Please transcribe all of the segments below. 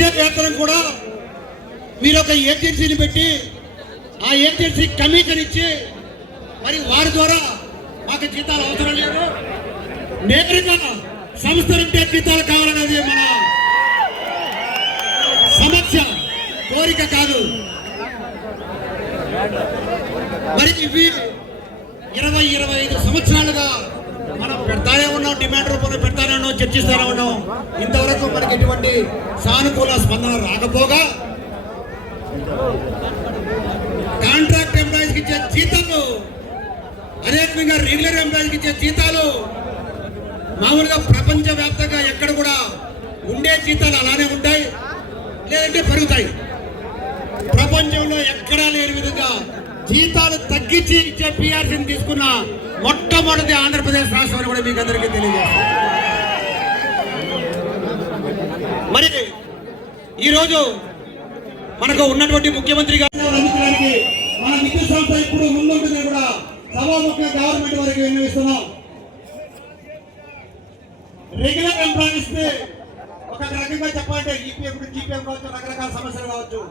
వచ్చే వేతనం కూడా మీరు ఒక ఏజెన్సీని పెట్టి ఆ ఏజెన్సీ కమిషన్ ఇచ్చి మరి వారి ద్వారా మాకు జీతాలు అవసరం లేదు, నేరుగా సంస్థ నుండే జీతాలు కావాలనేది మన సమస్య, కోరిక కాదు. మరి ఇవి 20-25 సంవత్సరాలుగా మనం పెడతానే ఉన్నాం, డిమాండ్ రూపంలో పెడతానే ఉన్నాం, చర్చిస్తానే ఉన్నాం. ఇంతవరకు మనకి ఎటువంటి సానుకూల స్పందన రాకపోగా కాంట్రాక్ట్ ఎంప్లాయీస్కి ఇచ్చే జీతాలు, అదేవిధంగా రెగ్యులర్ ఎంప్లాయీస్కి ఇచ్చే జీతాలు మామూలుగా ప్రపంచవ్యాప్తంగా ఎక్కడ కూడా ఉండే జీతాలు అలానే ఉంటాయి, లేదంటే పెరుగుతాయి. ప్రపంచంలో ఎక్కడా లేని విధంగా జీతాలు తగ్గించి ఇచ్చే పిఆర్సీని తీసుకున్న మొట్టమొదటి ఆంధ్రప్రదేశ్ రాష్ట్రాన్ని కూడా మీకు అందరికీ తెలియజేస్తాం. మరి ఈరోజు మనకు ఉన్నటువంటి ముఖ్యమంత్రి గారు అందించడానికి మన విద్యుత్ సంస్థ ఇప్పుడు ముందుంటుందని కూడా సభాముఖ గవర్నమెంట్ వరకు విన్నవిస్తున్నాం. రెగ్యులర్ ఎంప్లాయీస్ ఒక రకంగా చెప్పాలంటే ఈపీఎఫ్ జీపీఎఫ్ కావచ్చు, రకరకాల సమస్యలు కావచ్చు.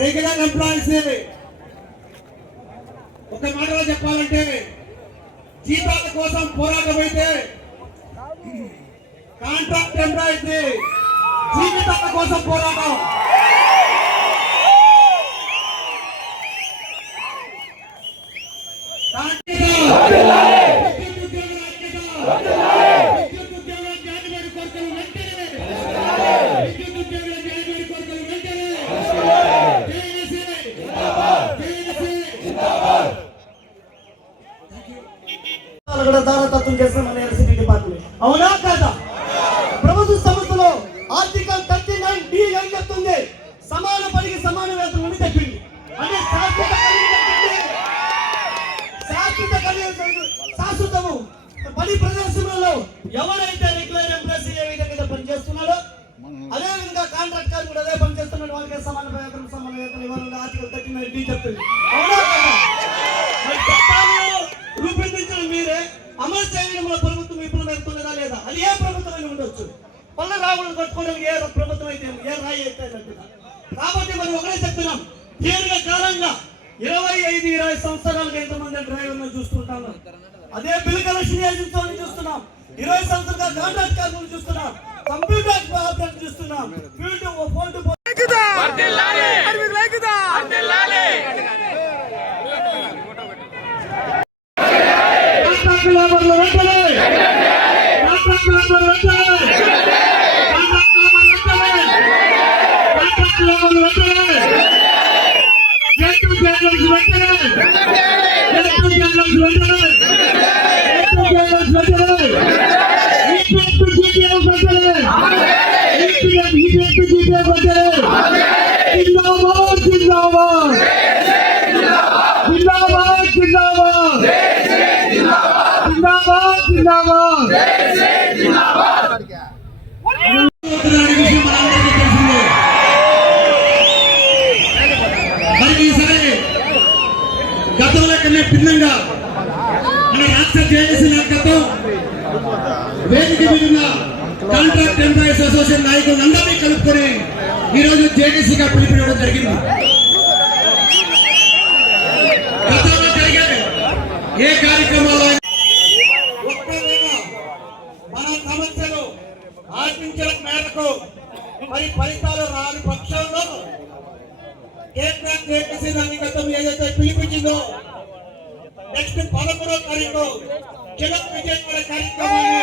రెగ్యులర్ ఎంప్లాయీస్ ఒక మాటలో చెప్పాలంటే జీతాల కోసం పోరాటం అయితే, కాంట్రాక్ట్ ఎంప్లాయీస్ జీవితాల కోసం పోరాటం. తారతత్వం చేసిన మన ఎలక్ట్రిసిటీ డిపార్ట్మెంట్ అవునా కాదా? ప్రభుత్వ సంస్థలో ఆర్టికల్ 39D ఏం చెప్తుంది? సమాన పనికి సమాన వేతనం అని చెప్పింది. అంటే శాశ్వతము పని ప్రదర్శనలో ఎవరైతే రెగ్యులర్ ఎంప్లాయీస్ ఏ విధంగా పనిచేస్తున్నారో అదే విధంగా కాంట్రాక్ట్ గారు కూడా అదే పనిచేస్తున్నాడు, వాళ్ళకి సమాన వేతనం ఇవ్వాలని ఆర్టికల్ 39D చెప్తుంది. అవునా కాదా? రూపొందించిన మీరే అమలు చేయడంలో ప్రభుత్వం విఫలమవుతున్నదా లేదా? అది ఏ ప్రభుత్వం ఉండొచ్చు, పళ్ళ రావులను కట్టుకోవడానికి ఏ ప్రభుత్వం అయితే ఏ రాయి అయితే కాబట్టి మనం ఒకటే చెప్తున్నాం, దీర్ఘకాలంగా 25-20 సంవత్సరాలుగా ఎంతమంది డ్రైవర్లను చూస్తుంటాము. అదే బిల్ కలెక్షన్ ఏజెన్సీని చూస్తున్నాం, 20 సంవత్సరాలుగా కాంట్రాక్ట్ కార్మికులను చూస్తున్నాం, కంప్యూటర్ ఆపరేటర్ చూస్తున్నాం, ఫీల్డ్ ఫోన్ టు లేబర్లు వెంటనే గతంలో కన్నా భిన్నంగా మన రాష్ట్ర జేఏసీ నాయకత్వం వేదిక మీద కాంట్రాక్ట్ ఎంప్లాయీస్ అసోసియేషన్ నాయకులందరినీ కలుపుకొని ఈరోజు జేఏసీగా పిలుపునివ్వడం జరిగింది. గతంలో జరిగే ఏ కార్యక్రమాల్లో మన సమస్యలు ఆశించిన మేరకు మరి ఫలితాలు రాని పక్షంలో కేంద్ర జేఏసీ నాయకత్వం ఏదైతే పిలిపించిందో నెక్స్ట్ 13వ తారీఖు జగన్ విజయవాడ కార్యక్రమాన్ని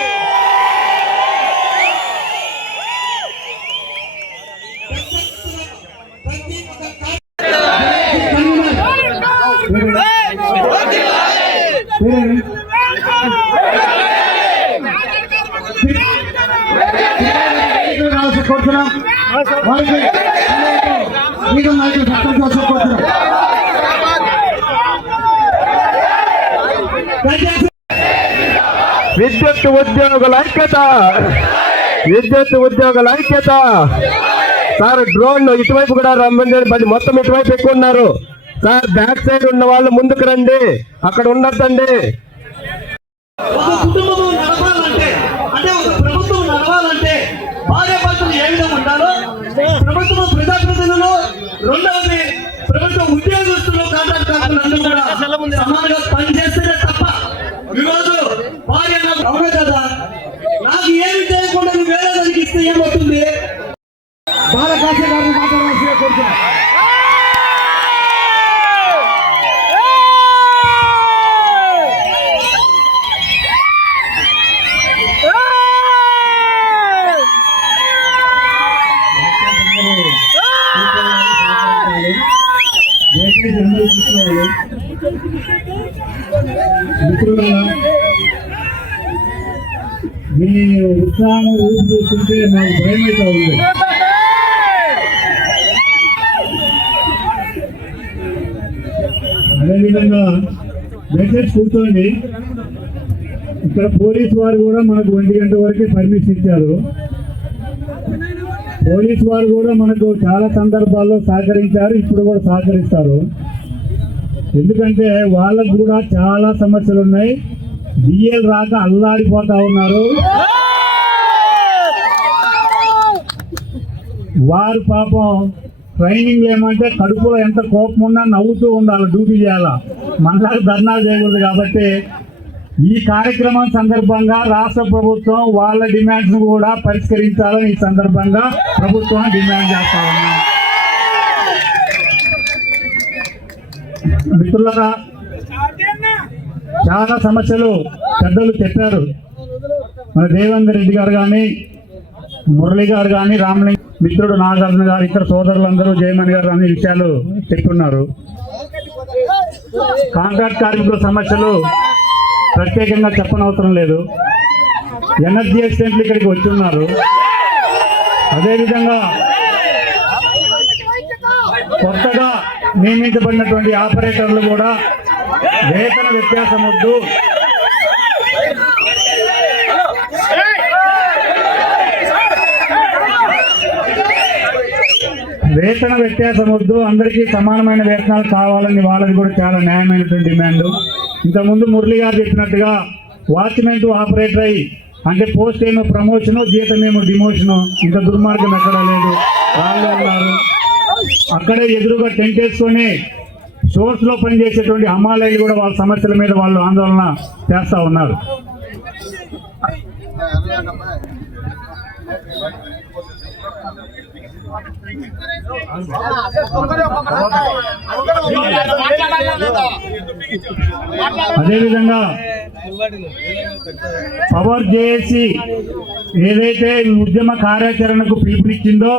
ప్రతి విద్యుత్ ఉద్యోగుల ఐక్యత, విద్యుత్ ఉద్యోగుల ఐక్యత. సార్ డ్రోన్ ఇటువైపు కూడా రమ్మండి, మొత్తం ఇటువైపు ఎక్కువ ఉన్నారు సార్. బ్యాక్ సైడ్ ఉన్న వాళ్ళు ముందుకు రండి, అక్కడ ఉండద్దండి. ఒక కుటుంబం నడవాలంటే, అంటే ఒక ప్రభుత్వం నడవాలంటే భార్య భర్తలు ఏ విధంగా ఉండాలో వాళ్ళందరూ కూడా సమానంగా పనిచేస్తేనే తప్ప ఈరోజు భార్య నాకు అవునా కదా, నాకు ఏమి చేయకుండా నువ్వు వేరే దానికి ఇస్తే ఏమవుతుంది? బాలకాశి గారిని మాట్లాడాల్సిందిగా కోరుతున్నాను. మిత్రులారా, మీ ఉత్సాహం ఊపి చూస్తుంటే నాకు భయమైతే ఉంది. అదేవిధంగా దయచేసి కూర్చోండి. ఇక్కడ పోలీసు వారు కూడా మనకు 1 గంట వరకే పర్మిషన్ ఇచ్చారు. పోలీసు వారు కూడా మనకు చాలా సందర్భాల్లో సహకరించారు, ఇప్పుడు కూడా సహకరిస్తారు. ఎందుకంటే వాళ్ళకు కూడా చాలా సమస్యలు ఉన్నాయి. డిఎల్ రాక అల్లాడిపోతా ఉన్నారు. వారు పాపం ట్రైనింగ్ ఏమంటే కడుపులో ఎంత కోపం ఉన్నా నవ్వుతూ ఉండాలి, డ్యూటీ చేయాలా, మనలాగా ధర్నాలు చేయకూడదు. కాబట్టి ఈ కార్యక్రమం సందర్భంగా రాష్ట్ర ప్రభుత్వం వాళ్ళ డిమాండ్స్ కూడా పరిష్కరించాలని ఈ సందర్భంగా ప్రభుత్వం డిమాండ్ చేస్తా ఉన్నాం. మిత్రులారా, చాలా సమస్యలు పెద్దలు చెప్పారు. మన దేవేందర్ రెడ్డి గారు కానీ, మురళి గారు కానీ, రామలింగ మిత్రుడు నాగార్జున గారు, ఇతర సోదరులందరూ జయమణి గారు అన్ని విషయాలు చెప్పున్నారు. కాంట్రాక్ట్ కార్మికుల సమస్యలు ప్రత్యేకంగా చెప్పనవసరం లేదు. ఎనర్జీ ఎక్స్టెంట్లు ఇక్కడికి వచ్చి ఉన్నారు. అదేవిధంగా కొత్తగా నియమించబడినటువంటి ఆపరేటర్లు కూడా వేతన వ్యత్యాసం వద్దు, అందరికీ సమానమైన వేతనాలు కావాలని వాళ్ళది కూడా చాలా న్యాయమైనటువంటి డిమాండ్. ఇంతకుముందు మురళి గారు చెప్పినట్టుగా వాచ్మెన్ టు ఆపరేటర్ అయ్యి అంటే పోస్ట్ ఏమో ప్రమోషను, జీతం ఏమో డిమోషను, ఇంకా దుర్మార్గం ఎక్కడా లేదు. వాళ్ళు ఉన్నారు అక్కడే ఎదురుగా టెంట్ వేసుకొని సోర్స్ లో పనిచేసేటువంటి హమాలయాలు కూడా వాళ్ళ సమస్యల మీద వాళ్ళు ఆందోళన చేస్తా ఉన్నారు. అదేవిధంగా పవర్ జేఏసీ ఏదైతే ఉద్యమ కార్యాచరణకు పిలుపునిచ్చిందో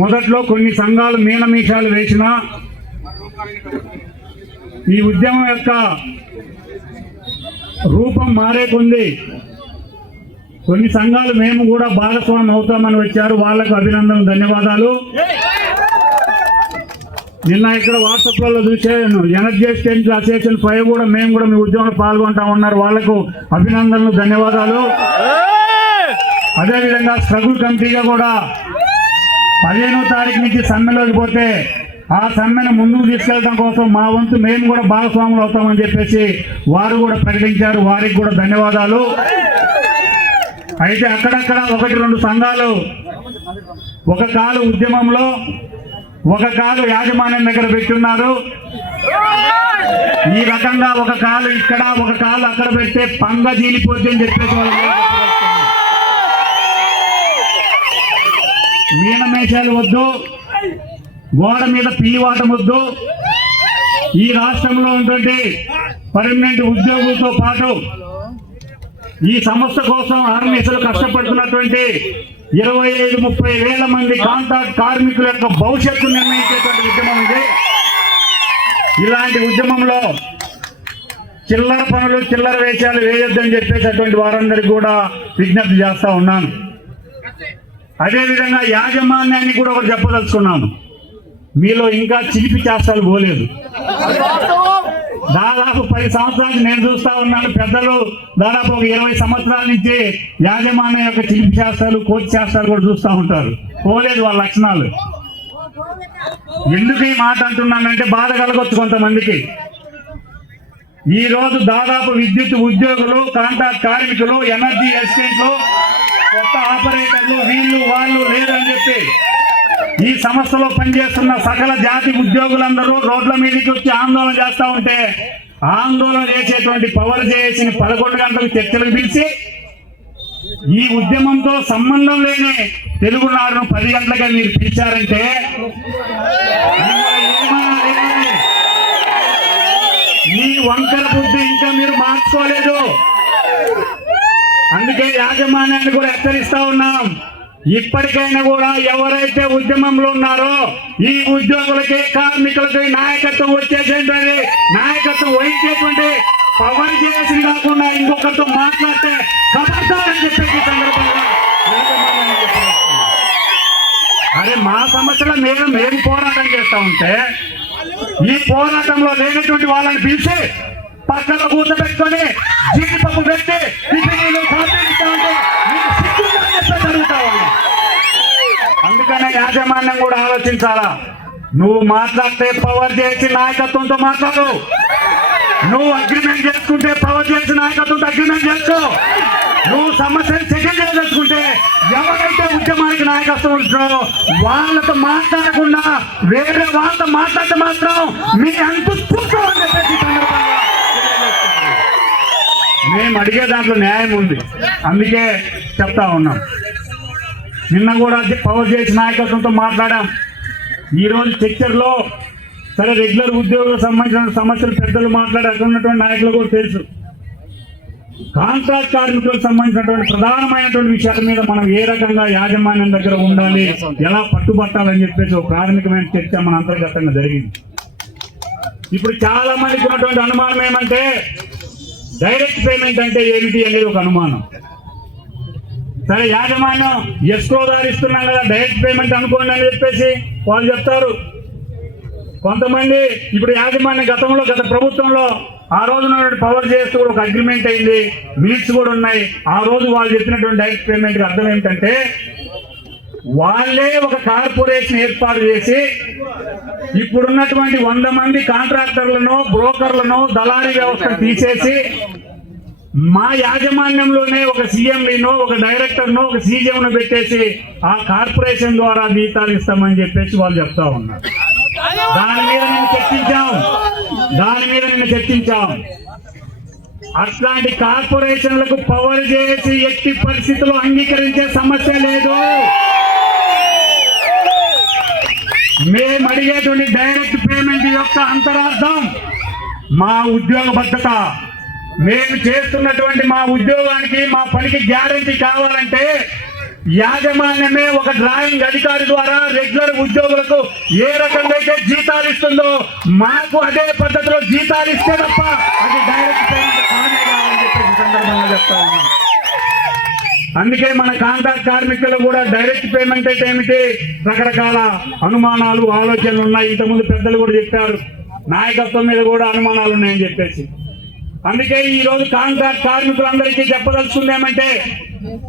మొదట్లో కొన్ని సంఘాలు మీనమీషాలు వేసినా ఈ ఉద్యమం యొక్క రూపం మారే కొంది కొన్ని సంఘాలు మేము కూడా భాగస్వామ్యం అవుతామని వచ్చారు. వాళ్లకు అభినందనలు, ధన్యవాదాలు. నిన్న ఇక్కడ వాట్సాప్లలో చూసాను, ఎనర్జీ ఎక్స్చేంజ్ అసోసియేషన్ 5 కూడా మేము కూడా మీ ఉద్యమంలో పాల్గొంటా ఉన్నారు. వాళ్లకు అభినందనలు, ధన్యవాదాలు. అదేవిధంగా స్ట్రగుల్ కమిటీగా కూడా 15వ తారీఖు నుంచి సమ్మెలోకి పోతే ఆ సమ్మెను ముందుకు తీసుకెళ్ళడం కోసం మా వంతు మేము కూడా భాగస్వాములు అవుతామని చెప్పేసి వారు కూడా ప్రకటించారు. వారికి కూడా ధన్యవాదాలు. అయితే అక్కడక్కడ 1-2 సంఘాలు ఒక కాలు ఉద్యమంలో, ఒక కాలు యాజమాన్యం దగ్గర పెట్టున్నారు. ఈ రకంగా ఒక కాలు ఇక్కడ, ఒక కాలు అక్కడ పెడితే పంగ జీలిపోద్ది అని చెప్పేసి మీనమేషాలు వద్దు, గోడ మీద పిల్లివాటం వద్దు. ఈ రాష్ట్రంలో ఉన్నటువంటి పర్మనెంట్ ఉద్యోగులతో పాటు ఈ సంస్థ కోసం ఆర్మీసులు కష్టపడుతున్నటువంటి 25-30 వేల మంది కాంట్రాక్ట్ కార్మికుల యొక్క భవిష్యత్తు నిర్ణయించేటువంటి ఉద్యమం ఇది. ఇలాంటి ఉద్యమంలో చిల్లర పనులు, చిల్లర వేషాలు వేయొద్దని చెప్పేటటువంటి వారందరికీ కూడా విజ్ఞప్తి చేస్తా ఉన్నాను. అదేవిధంగా యాజమాన్యాన్ని కూడా ఒకటి చెప్పదలుచుకున్నాను. మీలో ఇంకా చిలిపి చేష్టాలు పోలేదు. దాదాపు 10 సంవత్సరాలు నేను చూస్తా ఉన్నాను. పెద్దలు దాదాపు ఒక 20 సంవత్సరాల నుంచి యాజమాన్యం యొక్క చిలిపి చేష్టాలు, కోతి చేష్టాలు కూడా చూస్తూ ఉంటారు. పోలేదు వాళ్ళ లక్షణాలు. ఎందుకు ఈ మాట అంటున్నానంటే బాధ కలగొచ్చు కొంతమందికి. ఈ రోజు దాదాపు విద్యుత్ ఉద్యోగులు, కాంట్రాక్ట్ కార్మికులు, ఎనర్జీ ఎస్టేట్లు, కొత్త ఆపరేటర్లు, వీళ్ళు వాళ్ళు లేదని చెప్పి ఈ సంస్థలో పనిచేస్తున్న సకల జాతి ఉద్యోగులందరూ రోడ్ల మీదకి వచ్చి ఆందోళన చేస్తా ఉంటే ఆందోళన చేసేటువంటి పవర్ చేసి 11 గంటలకు చర్చలకు పిలిచి ఈ ఉద్యమంతో సంబంధం లేని తెలుగునాడును 10 గంటలకే మీరు పిలిచారంటే మీ వంకర బుద్ధి ఇంకా మీరు మార్చుకోలేదు. అందుకే యాజమాన్యాన్ని కూడా హెచ్చరిస్తా ఉన్నాం, ఇప్పటికైనా కూడా ఎవరైతే ఉద్యమంలో ఉన్నారో ఈ ఉద్యోగులకి కార్మికులకి నాయకత్వం వచ్చేసేటువంటి నాయకత్వం వహించేటువంటి పవర్ చేసి కాకుండా ఇంకొకరితో మాట్లాడితే కబడతారని చెప్పేసి సందర్భంగా అరే మా సమస్యలో మేము పోరాటం చేస్తా ఉంటే ఈ పోరాటంలో లేనటువంటి వాళ్ళని పిలిచి పక్కన కూర్చోబెట్టుకొని జీడిపప్పు పెట్టి టిఫిన్లు కాపీస్తా ఉంటే జరుగుతా ఉంది. అందుకనే యాజమాన్యం కూడా ఆలోచించాలా, నువ్వు మాట్లాడితే పవర్ చేసి నాయకత్వంతో మాట్లాడు, నువ్వు అగ్రిమెంట్ చేసుకుంటే పవర్ చేసి నాయకత్వంతో అగ్రిమెంట్ చేసుకో, నువ్వు సమస్యను సెటిల్ చేయదలుచుకుంటే ఎవరైతే ఉద్యమానికి నాయకత్వం ఉంటున్నారో వాళ్ళతో మాట్లాడకుండా వేరే వాళ్ళతో మాట్లాడితే మాత్రం మీ అంతు చూసుకోవాలని చెప్పేసి సందర్భంగా మేము అడిగే దాంట్లో న్యాయం ఉంది. అందుకే చెప్తా ఉన్నాం. నిన్న కూడా పవర్ చేసి నాయకత్వంతో మాట్లాడాం. ఈరోజు చర్చల్లో సరే రెగ్యులర్ ఉద్యోగులకు సంబంధించిన సమస్యలు పెద్దలు మాట్లాడి అక్కడ ఉన్నటువంటి నాయకులు కూడా తెలుసు. కాంట్రాక్ట్ కార్మికులకు సంబంధించినటువంటి ప్రధానమైనటువంటి విషయాల మీద మనం ఏ రకంగా యాజమాన్యం దగ్గర ఉండాలి, ఎలా పట్టుబట్టాలని చెప్పేసి ఒక ప్రాథమికమైన చర్చ మన అంతర్గతంగా జరిగింది. ఇప్పుడు చాలా మందికి ఉన్నటువంటి అనుమానం ఏమంటే డైరెక్ట్ పేమెంట్ అంటే ఏమిటి అనేది ఒక అనుమానం. సరే యాజమాన్యం ఎస్క్రో దారిస్తున్నాం కదా డైరెక్ట్ పేమెంట్ అనుకోండి అని చెప్పేసి వాళ్ళు చెప్తారు. కొంతమంది ఇప్పుడు యాజమాన్యం గత ప్రభుత్వంలో ఆ రోజు పవర్ చేస్తూ కూడా ఒక అగ్రిమెంట్ అయింది, మినిట్స్ కూడా ఉన్నాయి. ఆ రోజు వాళ్ళు చెప్పినటువంటి డైరెక్ట్ పేమెంట్కి అర్థం ఏంటంటే వాళ్ళే ఒక కార్పొరేషన్ ఏర్పాటు చేసి ఇప్పుడున్నటువంటి 100 మంది కాంట్రాక్టర్లను బ్రోకర్లను దళారీ వ్యవస్థను తీసేసి మా యాజమాన్యంలోనే ఒక సీఎంను ఒక డైరెక్టర్ను ఒక సీజీఎంను పెట్టేసి ఆ కార్పొరేషన్ ద్వారా జీతాలు ఇస్తామని చెప్పేసి వాళ్ళు చెప్తా ఉన్నారు. దాని మీద నిన్న చర్చించాం. అట్లాంటి కార్పొరేషన్లకు పవర్ చేసి ఎట్టి పరిస్థితుల్లో అంగీకరించే సమస్య లేదు. మేము అడిగేటువంటి డైరెక్ట్ పేమెంట్ యొక్క అంతరార్థం మా ఉద్యోగ భద్రత. మేము చేస్తున్నటువంటి మా ఉద్యోగానికి మా పనికి గ్యారంటీ కావాలంటే యాజమాన్యమే ఒక డ్రాయింగ్ అధికారి ద్వారా రెగ్యులర్ ఉద్యోగులకు ఏ రకంగా అయితే జీతాలు ఇస్తుందో మాకు అదే పద్ధతిలో జీతాలు ఇస్తే తప్ప అది డైరెక్ట్ పేమెంట్ కానే కావాలని చెప్పేసి సందర్భంగా చెప్తా ఉన్నాం. అందుకే మన కాంట్రాక్ట్ కార్మికులు కూడా డైరెక్ట్ పేమెంట్ అయితే ఏమిటి రకరకాల అనుమానాలు ఆలోచనలు ఉన్నాయి. ఇంతకుముందు పెద్దలు కూడా చెప్పారు, నాయకత్వం మీద కూడా అనుమానాలు ఉన్నాయని చెప్పేసి. అందుకే ఈ రోజు కాంట్రాక్ట్ కార్మికులందరికీ చెప్పదలుచుకుంది ఏమంటే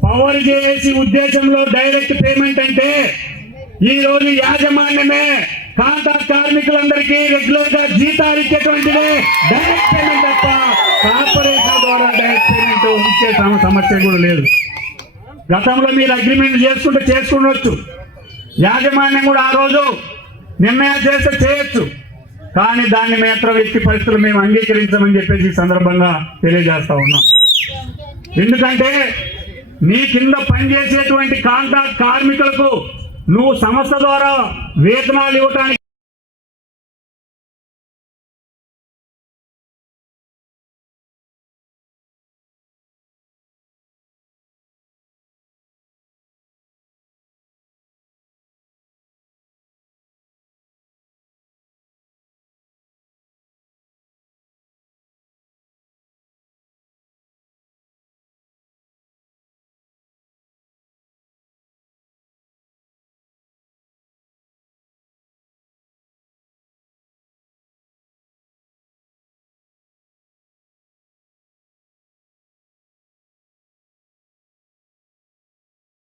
పవర్ చేసి ఉద్దేశంలో డైరెక్ట్ పేమెంట్ అంటే ఈ రోజు యాజమాన్యమే కాంట్రాక్ట్ కార్మికులందరికీ రెగ్యులర్ గా జీతాలు ఇచ్చేటువంటిదే డైరెక్ట్ పేమెంట్ తప్ప కార్పొరేషన్ ద్వారా డైరెక్ట్ పేమెంట్ ఇచ్చే సమస్య కూడా లేదు. గతంలో మీరు అగ్రిమెంట్ చేసుకుండొచ్చు, యాజమాన్యం కూడా ఆ రోజు నిర్ణయాలు చేస్తే చేయొచ్చు, కానీ దాన్ని మాత్రం వ్యక్తి పరిస్థితులు మేము అంగీకరించమని చెప్పేసి ఈ సందర్భంగా తెలియజేస్తా ఉన్నాం. ఎందుకంటే నీ కింద పనిచేసేటువంటి కాంట్రాక్ట్ కార్మికులకు నువ్వు సంస్థ ద్వారా వేతనాలు ఇవ్వటానికి